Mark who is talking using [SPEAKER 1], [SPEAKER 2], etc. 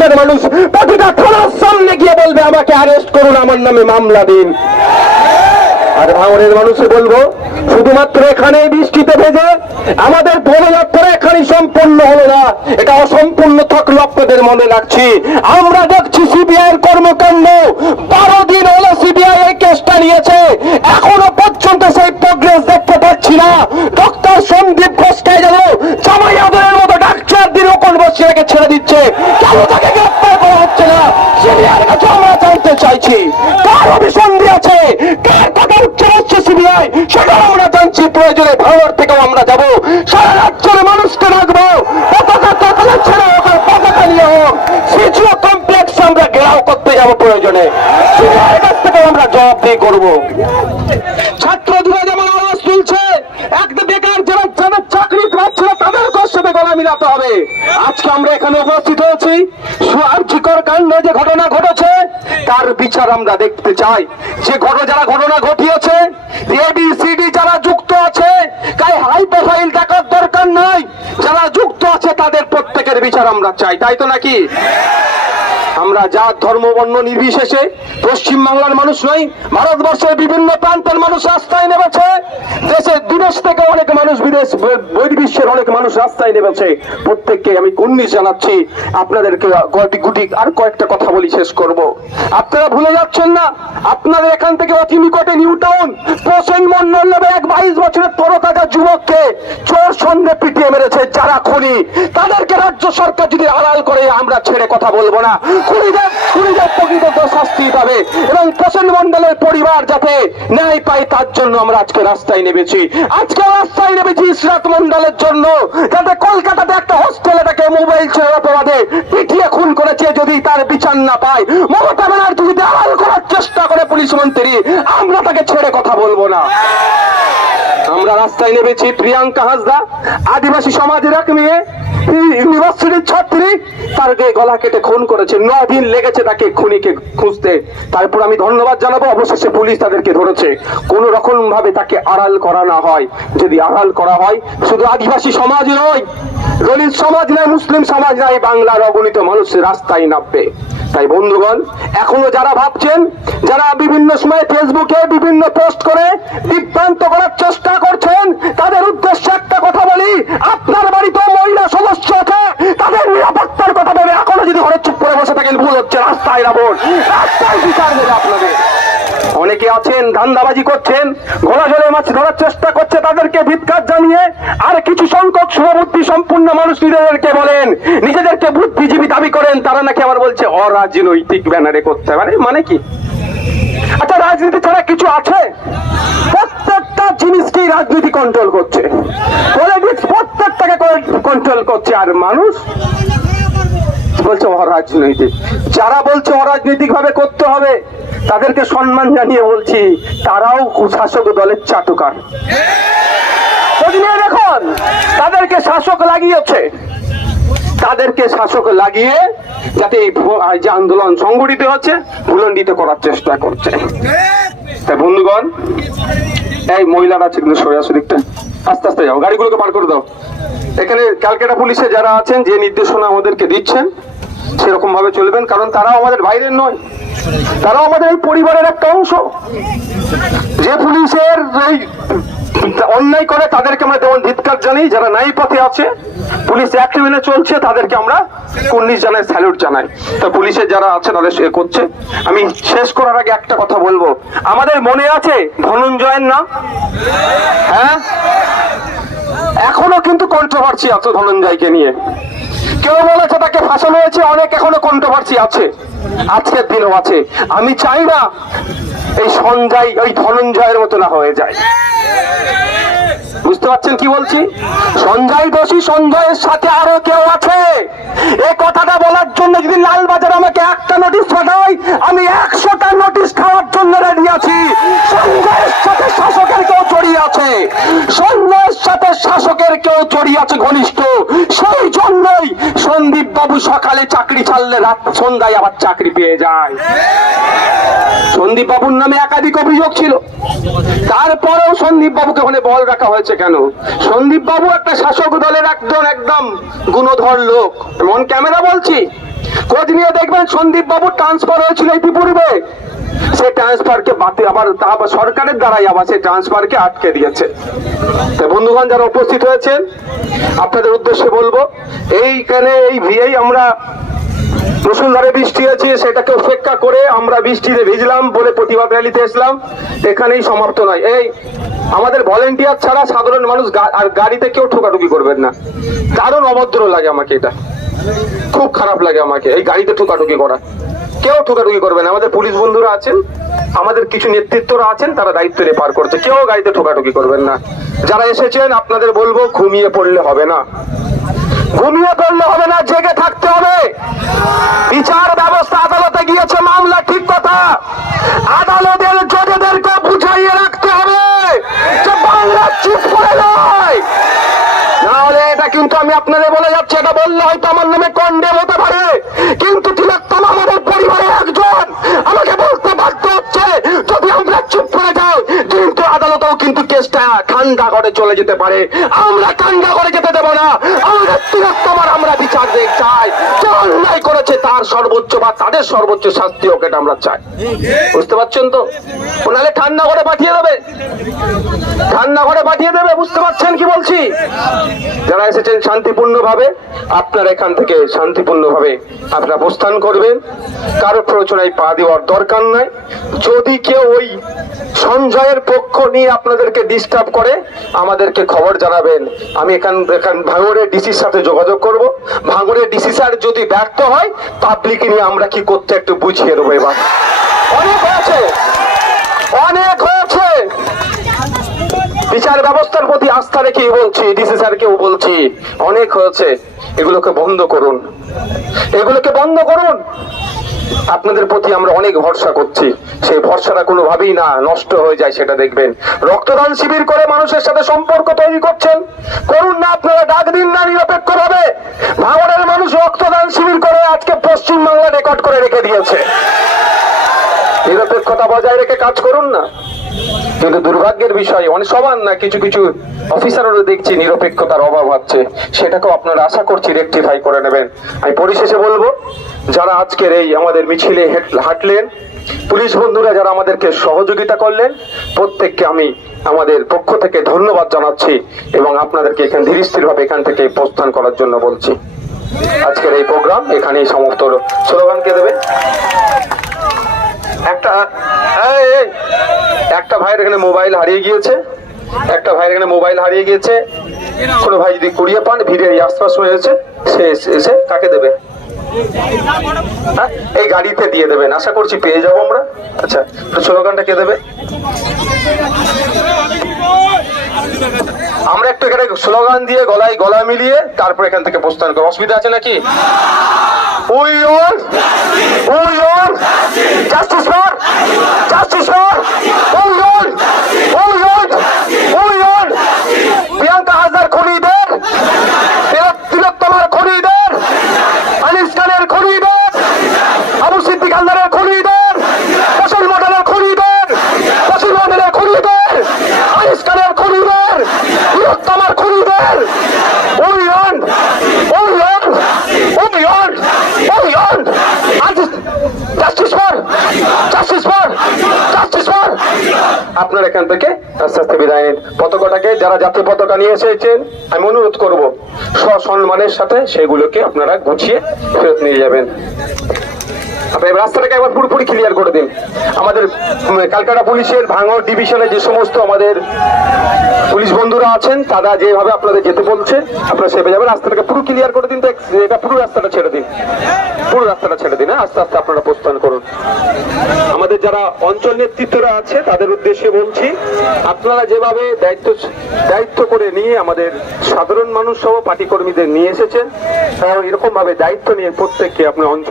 [SPEAKER 1] ভাঙড়ের মানুষ প্রতিটা থানার সামনে গিয়ে বলবে, আমাকে অ্যারেস্ট করুন, আমার নামে মামলা দিন। আর ভাঙনের মানুষে বলব, শুধুমাত্র এখানে বৃষ্টিতে ভেজে আমাদের পদযাত্রা এখানে সম্পূর্ণ হলো না। এটা অসম্পূর্ণ থাকল আপনাদের মনে রাখছি। আমরা দেখছি সিবিআই কর্মকাণ্ড বারো দিন হলো সিবিআই এই কেসটা নিয়েছে এখনও পর্যন্ত সেই প্রোগ্রেস দেখতে পাচ্ছি না ডক্টর সন্দীপ ঘোষকে যেন জামাই আদরের মতো ডাক্তার দিনকল বসিয়াকে ছেড়ে দিচ্ছে তাকে গ্রেপ্তার করা হচ্ছে না। সিবিআই কাছে আমরা জানতে চাইছি, কার অভিসন্ধি আছে, কার কথা উচ্চ হচ্ছে সিবিআই, সেটাও আমরা জানছি। প্রয়োজনে ভারত থেকেও আমরা যাব। সারা রাজ্যের মানুষকে রাখব। পতাকা তখন ছেড়ে হোক আর পতাকা নিয়ে হোক। সিজিও কমপ্লেক্স আমরা ঘেরাও করতে যাব প্রয়োজনে। সিবিআই কাছ থেকেও আমরা জবাবদিহি করব ছাত্রদের যেমন আওয়াজ তুলছে একদম বেকার যারা যাদের চাকরি পাচ্ছে না তাদের মিলাতে হবে। আজকে আমরা এখানে উপস্থিত হয়েছি। সুয়ার্জিকর কাণ্ডে যে ঘটনা ঘটেছে, তার বিচার আমরা দেখতে চাই। যে ঘটনা যারা ঘটনা ঘটিয়েছে এবিসিডি যারা যুক্ত আছে, তাই হাই প্রোফাইল দেখার দরকার নাই। যারা যুক্ত আছে, তাদের প্রত্যেকের বিচার আমরা চাই। তাই তো নাকি? আমরা জাত, ধর্ম, বর্ণ নির্বিশেষে পশ্চিম বাংলার মানুষ নই, ভারতবর্ষের বিভিন্ন প্রান্তের মানুষ রাস্তায় নেমেছে, দেশের বিদেশ থেকে অনেক মানুষ বিদেশ বহির্বিশ্বের অনেক মানুষ রাস্তায় নেমেছে। প্রত্যেককে আমি কুন্নিশ জানাচ্ছি। আপনাদেরকে কয়েকটি গুটি আর কয়েকটা কথা বলি, শেষ করব। আপনারা ভুলে যাচ্ছেন না, আপনাদের এখান থেকে অতি নিকটে নিউ টাউন, প্রসেন মন্ডল নামে এক বাইশ বছরের তরতাজা যুবককে চোর সন্ধ্যে পিটিয়ে মেরেছে যারা খুনি। তাদেরকে রাজ্য সরকার যদি আড়াল করে, আমরা ছেড়ে কথা বলব না। তার খুন করেছে যদি তার বিচার না পায়। মমতা ব্যানার্জি যদি করার চেষ্টা করে পুলিশ মন্ত্রী, আমরা তাকে ছেড়ে কথা বলব না। আমরা রাস্তায় নেমেছি প্রিয়াঙ্কা হাসদা আদিবাসী সমাজের এক মেয়ে ইউনিভার্সিটির ছাত্রী তার গলা কেটে খুন করেছে। ন দিন লেগেছে তাকে খুনিকে খুঁজতে। তারপর আমি ধন্যবাদ জানাব। অবশেষে পুলিশ তাদেরকে ধরেছে। কোন রকম ভাবে তাকে আড়াল করা না হয়। যদি আড়াল করা হয়, শুধু আদিবাসী সমাজ নয়, দলিত সমাজ নয়, মুসলিম সমাজ নয়, বাংলার অগণিত মানুষ রাস্তায় নামবে। তাই বন্ধুগণ, এখনও যারা ভাবছেন, যারা বিভিন্ন সময় ফেসবুকে বিভিন্ন পোস্ট করে বিভ্রান্ত করার চেষ্টা করছেন, তাদের উদ্দেশ্যে একটা কথা বলি, আপনার বাড়িতে মহিলা সদস্য আছে, তাদের নিরাপত্তার কথা বলে এখনও যদি ঘরে চুপ করে বসে থাকেন, ভুল হচ্ছে, রাস্তায় রাবণ রাস্তায় বিচার দেবে আপনাদের। অনেকে আছেন, ধান্দাবাজি করছেন ঘোড়া জলে মাছ ধরার চেষ্টা করছে, তাদেরকে ধিৎকার জানিয়ে আর কিছু সংখ্যক শুভবুদ্ধি সম্পূর্ণ মানুষ নিজেদেরকে বলেন, নিজেদেরকে বুদ্ধিজীবী দাবি করেন, তারা নাকি আবার বলছে, অরাজনৈতিক ব্যানারে করতে পারে মানে কি? আচ্ছা রাজনীতি ছাড়া কিছু আছে? প্রত্যেকটা জিনিসকেই রাজনীতি কন্ট্রোল করছে। পলিটিক্স প্রত্যেকটাকে কন্ট্রোল করছে, আর মানুষ বলছে অরাজনৈতিক যারা বলছে অরাজনৈতিক ভাবে করতে হবে, তাদেরকে সম্মান জানিয়ে বলছি, তারাও শাসক দলের চাটুকার। দেখুন, তাদেরকে শাসক লাগিয়েছে। তাদেরকে শাসক লাগিয়ে যাতে এই যে আন্দোলন সংগঠিত হচ্ছে ভুলন্ডিত করার চেষ্টা করছে। তাই বন্ধুগণ, এই মহিলারা আছে কিন্তু সরে আস্তে আস্তে যাও, গাড়িগুলোকে পার করে দাও। এখানে ক্যালকাটা পুলিশে যারা আছেন, যে নির্দেশনা আমাদেরকে দিচ্ছেন সেরকম ভাবে চলবেন, কারণ তারাও আমাদের বাইরের নয়। তারাও আমাদের এই পরিবারের একটা অংশ। যে পুলিশের এই অন্যায় করে, তাদেরকে আমরা যেমন ধিৎকার জানি যারা নাই পথে আছে, পুলিশ অ্যাক্ট মেনে চলছে, তাদেরকে আমরা কুন্নিশ জানাই, স্যালুট জানাই। তা পুলিশের যারা আছে, তাদের সে করছে। আমি শেষ করার আগে একটা কথা বলব। আমাদের মনে আছে ধনঞ্জয়ের নাম? হ্যাঁ? এখনও কিন্তু কন্ট্রোভার্সি আছে ধনঞ্জয়কে নিয়ে। কেউ বলেছে তাকে ফাঁসানো হয়েছে অনেক এখনও কন্ট্রোভার্সি আছে। আজকের দিনও আছে। আমি চাই না এই সঞ্জয় ওই ধনঞ্জয়ের মতো না হয়ে যায়। বুঝতে পারছেন কি বলছি? সঞ্জয় দোষী, সঞ্জয়ের সাথে আরও কেউ আছে? এই কথাটা বলার জন্য যদি লালবাজার আমাকে একটা নোটিশ পাঠায়, আমি একশোটা নোটিশ খাওয়ার জন্য রেডি আছি। সঞ্জয়ের আছে ঘনিষ্ঠ। সেই জন্যই সন্দীপ বাবু সকালে চাকরি ছাড়লে রাত সন্ধ্যায় আবার চাকরি পেয়ে যায়। সন্দীপ বাবুর নামে একাধিক অভিযোগ ছিল। তারপরেও সন্দীপ বাবুকে ওখানে বল রাখা হয়েছে কেন? সন্দীপ বাবু একটা শাসক দলের একজন একদম গুণধর লোক। এমন ক্যামেরা বলছি। খোঁজ নিয়ে দেখবেন সন্দীপ বাবু ট্রান্সফার হয়েছিল ইতিপূর্বে। সেই ট্রান্সফারকে বাতিল আবার সরকারের দ্বারাই আবার সেই ট্রান্সফারকে আটকে দিয়েছে। তো বন্ধুগণ, যারা উপস্থিত হয়েছেন, আপনাদের উদ্দেশ্যে বলব, এইখানে এই ভিয়েই আমরা মুসুলধারে বৃষ্টি আছে সেটাকে উপেক্ষা করে আমরা বৃষ্টিতে ভিজলাম বলে প্রতিবাদ র্যালিতে এসলাম। এখানেই সমাপ্ত নয়। এই, আমাদের ভলেন্টিয়ার ছাড়া সাধারণ মানুষ আর গাড়িতে কেউ ঠোকাঠুকি করবেন না। দারুণ অভদ্র লাগে আমাকে এটা। খুব খারাপ লাগে আমাকে এই গাড়িতে ঠোকাঠুকি করা। কেউ ঠোকাঠুকি করবে না। আমাদের পুলিশ বন্ধুরা আছেন, আমাদের কিছু নেতৃত্বরা আছেন, তারা দায়িত্ব নিয়ে পার করছে। কেউ গাড়িতে ঠোকাঠুকি করবেন না। যারা এসেছেন, আপনাদের বলব, ঘুমিয়ে পড়লে হবে না। ঘুমিয়ে পড়লে হবে না, জেগে থাকতে হবে। বিচার ব্যবস্থা আদালতে গিয়েছে, মামলা ঠিক কথা। আদালতের জজেদেরকে বুঝাইয়ে রাখতে হবে যে বাংলা চুপ করে নয়। নাহলে এটা কিন্তু আমি আপনাদের বলে যাচ্ছি, এটা বললে হয়তো আমার নামে কন্ডেম কিন্তু কেসটা ঠান্ডা করে চলে যেতে পারে। আমরা ঠান্ডা করে যেতে দেবো না। আমরা তিলোত্তমার আমরা বিচার চাই। অন্যায় করেছে তার সর্বোচ্চ বা তাদের সর্বোচ্চ শাস্তি এটা আমরা চাই। বুঝতে পারছেন তো? ও নাহলে ঠান্ডা করে পাঠিয়ে দেবে। ঠান্ডা করে পাঠিয়ে দেবে, বুঝতে পারছেন কি বলছি? যারা এসেছেন শান্তিপূর্ণ ভাবে আপনারা এখান থেকে শান্তিপূর্ণ ভাবে আপনারা প্রস্থান করবেন। কারও প্ররোচনায় পা দেওয়ার দরকার নাই। যদি কেউ ওই সঞ্জয়ের পক্ষ নিয়ে আপনাদেরকে ডিস্টার্ব করে আমাদেরকে খবর জানাবেন। আমি এখান এখান ভাঙড়ের ডিসির সাথে যোগাযোগ করব। ভাঙড়ের ডিসি স্যার যদি ব্যর্থ হয় পাবলিক নিয়ে আমরা কি করতে একটু বুঝিয়ে দেবো এবার। অনেক হয়েছে। অনেক হয়েছে। বিচার ব্যবস্থার প্রতি আস্থা রেখেই বলছি ডিসি স্যারকেও বলছি, অনেক হয়েছে। এগুলোকে বন্ধ করুন। এগুলোকে বন্ধ করুন। আপনাদের প্রতি আমরা অনেক ভরসা করছি। সেই ভরসাটা কোনোভাবেই না নষ্ট হয়ে যায়, সেটা দেখবেন। রক্তদান শিবির করে মানুষের সাথে সম্পর্ক তৈরি করছেন। করুন না, আপনারা ডাক দিন না নিরপেক্ষ ভাবে ভাঙড়ের মানুষ রক্তদান শিবির করে আজকে পশ্চিমবাংলা রেকর্ড করে রেখে দিয়েছে। নিরপেক্ষতা বজায় রেখে কাজ করুন না। কিন্তু দুর্ভাগ্যের বিষয়, অনেক সবার না কিছু কিছু অফিসারও দেখছি নিরপেক্ষতার অভাব হচ্ছে সেটাকেও আপনারা আশা করছি রেকটিফাই করে নেবেন। আমি পরিশেষে বলব, যারা আজকের এই আমাদের মিছিলে হাঁটলেন, পুলিশ বন্ধুরা যারা আমাদেরকে সহযোগিতা করলেন, প্রত্যেককে আমি আমাদের পক্ষ থেকে ধন্যবাদ জানাচ্ছি এবং আপনাদেরকে এখানে ধীর ভাবে এখান থেকে প্রস্থান করার জন্য বলছি। আজকের এই প্রোগ্রাম এখানেই সমাপ্ত হলো। স্লোগানকে দেবে? একটা একটা ভাইয়ের এখানে মোবাইল হারিয়ে গিয়েছে একটা ভাইয়ের এখানে মোবাইল হারিয়ে গিয়েছে কোনো ভাই যদি কুড়িয়ে পান ভিড়ে আশপাশ হয়েছে সে এসে- কাকে দেবে। হ্যাঁ, এই গাড়িতে দিয়ে দেবেন আশা করছি পেয়ে যাব আমরা। আচ্ছা স্লোগানটা কে দেবে? আমরা একটু এখানে স্লোগান দিয়ে গলায় গলা মিলিয়ে তারপর এখান থেকে প্রস্থান করব। অসুবিধা আছে নাকি? উই ওয়ান উই ওয়ান আপনার এখান থেকে আস্তে আস্তে বিদায় নিন। পতাকাটাকে যারা জাতীয় পতাকা নিয়ে এসেছেন, আমি অনুরোধ করব সসম্মানের সাথে সেগুলোকে আপনারা গুছিয়ে ফেরত নিয়ে যাবেন। আপনি এবার রাস্তাটাকে একবার পুরোপুরি ক্লিয়ার করে দিন। আমাদের উম, ক্যালকাটা পুলিশের ভাঙড় ডিভিশনে যে সমস্ত আমাদের পুলিশ বন্ধুরা আছেন তারা যেভাবে আপনাদের যেতে বলছে আপনারা সেভাবে যাবেন। রাস্তাটাকে পুরো ক্লিয়ার করে দিন তো এটা পুরো রাস্তাটা ছেড়ে দিন। পুরো রাস্তাটা ছেড়ে দিন হ্যাঁ? আস্তে আস্তে আপনারা প্রস্থান করুন। আমাদের যারা অঞ্চল নেতৃত্বরা আছে তাদের উদ্দেশ্যে বলছি আপনারা যেভাবে দায়িত্ব দায়িত্ব করে নিয়ে আমাদের সাধারণ মানুষ সহ পার্টি কর্মীদের নিয়ে এসেছেন এরকম ভাবে দায়িত্ব নিয়ে প্রত্যেককে আপনার অঞ্চল